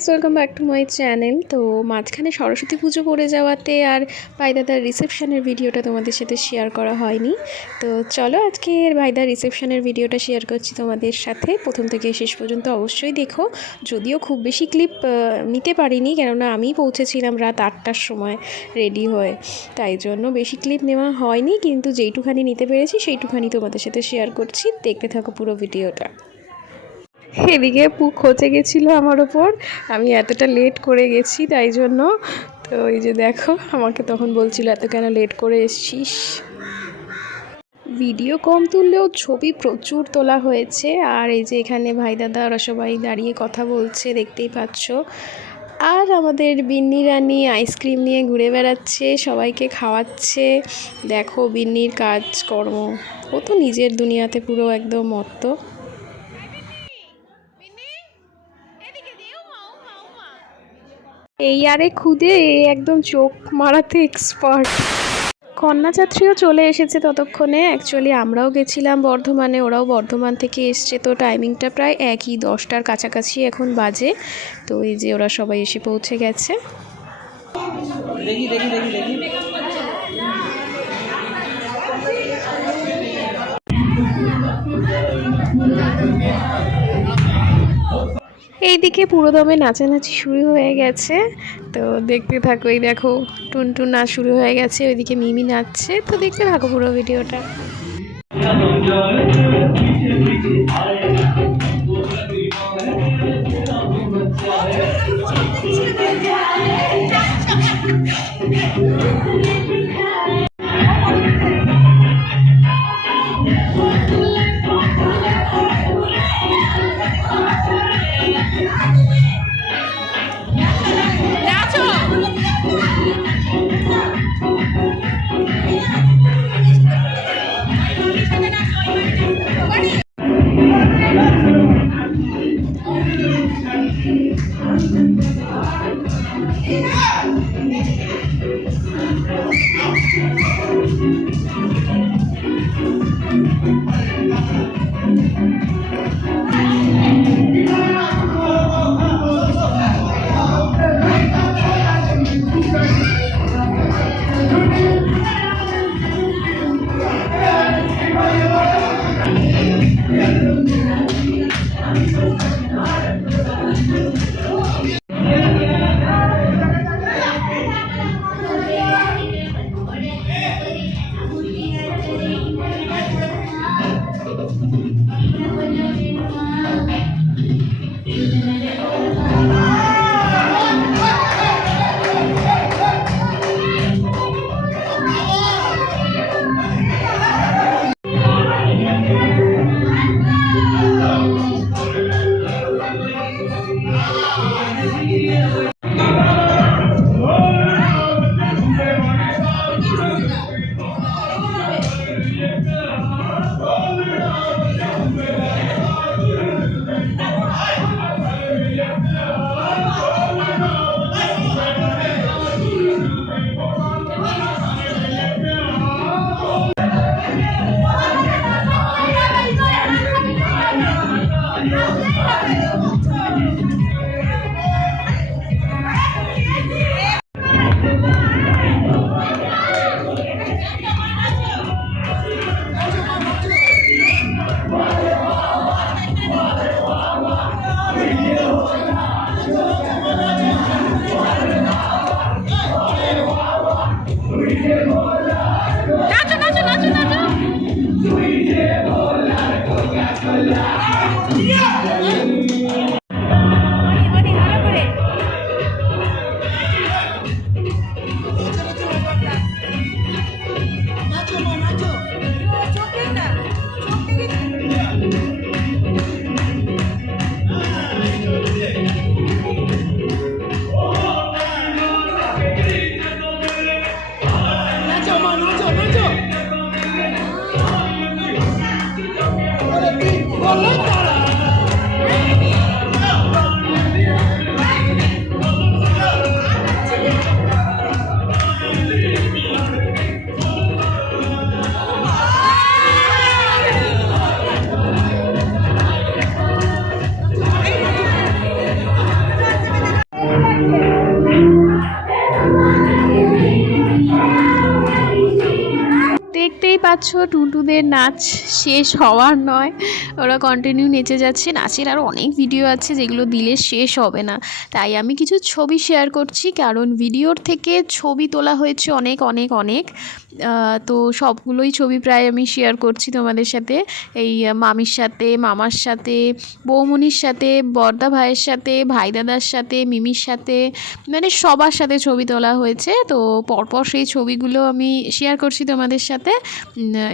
Guys, welcome back to my channel. তো মাঝখানে সরস্বতী পুজো পড়ে যাওয়াতে আর ভাইদাদার রিসেপশনের ভিডিওটা তোমাদের সাথে শেয়ার করা হয়নি। তো চলো আজকে ভাইদার রিসেপশনের ভিডিওটা শেয়ার করছি তোমাদের সাথে। প্রথম থেকে শেষ পর্যন্ত অবশ্যই দেখো। যদিও খুব বেশি ক্লিপ নিতে পারিনি, কেননা আমি পৌঁছেছিলাম রাত 8টার সময় রেডি হয়ে, তাই জন্য বেশি ক্লিপ নেওয়া হয়নি, কিন্তু যেইটুখানি নিতে পেরেছি সেইটুখানি তোমাদের সাথে শেয়ার করছি। দেখতে থাকো পুরো ভিডিওটা। এদিকে খচে গেছিলো আমার ওপর, আমি এতটা লেট করে গেছি তাই জন্য। তো এই যে দেখো, আমাকে তখন বলছিল এত কেন লেট করে এসছিস। ভিডিও কম তুললেও ছবি প্রচুর তোলা হয়েছে। আর এই যে এখানে ভাই দাদা ওরা সবাই দাঁড়িয়ে কথা বলছে, দেখতেই পাচ্ছ। আর আমাদের বিন্নি রানী আইসক্রিম নিয়ে ঘুরে বেড়াচ্ছে, সবাইকে খাওয়াচ্ছে। দেখো বিন্নির কাজকর্ম, ও তো নিজের দুনিয়াতে পুরো একদম মত্ত। এই আরে খুদে একদম চোখ মারাতে এক্সপার্ট। কন্যাযাত্রীও চলে এসেছে ততক্ষণে। অ্যাকচুয়ালি আমরাও গেছিলাম বর্ধমানে, ওরাও বর্ধমান থেকে এসছে। তো টাইমিংটা প্রায় একই, 10টার কাছাকাছি এখন বাজে। তো এই যে ওরা সবাই এসে পৌঁছে গেছে। এইদিকে পুরোদমে নাচানাচি শুরু হয়ে গেছে। তো দেখতে থাকো, এই দেখো টুনটুন নাচ শুরু হয়ে গেছে, ওইদিকে মিমি নাচছে। তো দেখতে থাকো পুরো ভিডিওটা। পাচ্ছ টুনটুদের নাচ শেষ হওয়ার নয়, ওরা কন্টিনিউ নেচে যাচ্ছে। নাচের আরও অনেক ভিডিও আছে যেগুলো দিলে শেষ হবে না, তাই আমি কিছু ছবি শেয়ার করছি, কারণ ভিডিওর থেকে ছবি তোলা হয়েছে অনেক অনেক অনেক। তো সবগুলোই ছবি প্রায় আমি শেয়ার করছি তোমাদের সাথে। এই মামির সাথে, মামার সাথে, বৌমনির সাথে, বড়দা ভাইয়ের সাথে, ভাই দাদার সাথে, মিমির সাথে, মানে সবার সাথে ছবি তোলা হয়েছে। তো পরপর সেই ছবিগুলো আমি শেয়ার করছি তোমাদের সাথে।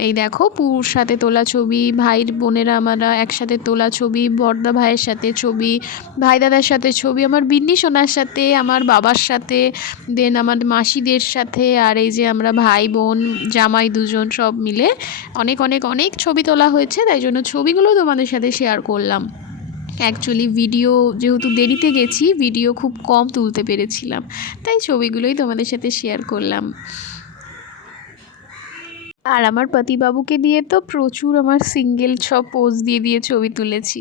এই দেখো পুর সাথে তোলা ছবি, ভাইয়ের বোনেরা আমরা একসাথে তোলা ছবি, বড়দা ভাইয়ের সাথে ছবি, ভাই দাদার সাথে ছবি, আমার বিন্নি সোনার সাথে, আমার বাবার সাথে, দেন আমার মাসিদের সাথে, আর এই যে আমরা ভাই বোন জামাই দুজন সব মিলে অনেক অনেক অনেক ছবি তোলা হয়েছে। তাই জন্য ছবিগুলো তোমাদের সাথে শেয়ার করলাম। অ্যাকচুয়ালি ভিডিও যেহেতু দেরিতে গেছি, ভিডিও খুব কম তুলতে পেরেছিলাম, তাই ছবিগুলোই তোমাদের সাথে শেয়ার করলাম। আর আমার পতিবাবুকে দিয়ে তো প্রচুর আমার সিঙ্গেল সব পোজ দিয়ে দিয়ে ছবি তুলেছি।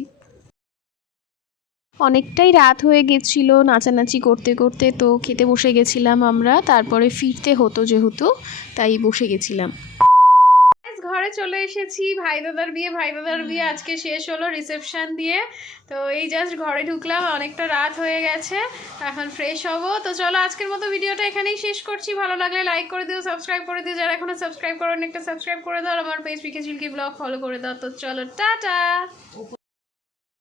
অনেকটাই রাত হয়ে গেছিল নাচানাচি করতে করতে, তো খেতে বসে গেছিলাম আমরা, তারপরে ফিরতে হতো যেহেতু, তাই বসে গেছিলাম। ঘরে চলে এসেছি, ভাই দাদার বিয়ে আজকে শেষ হলো রিসেপশন দিয়ে। তো এই জাস্ট ঘরে ঢুকলাম, অনেকটা রাত হয়ে গেছে, এখন ফ্রেশ হব। তো চলো আজকের মতো ভিডিওটা এখানেই শেষ করছি। ভালো লাগলে লাইক করে দিও, সাবস্ক্রাইব করে দিও, যারা এখনো সাবস্ক্রাইব করো একটা সাবস্ক্রাইব করে দাও, আমার পেজ পিকে চিল্কি ব্লগ ফলো করে দাও। তো চলো টাটা।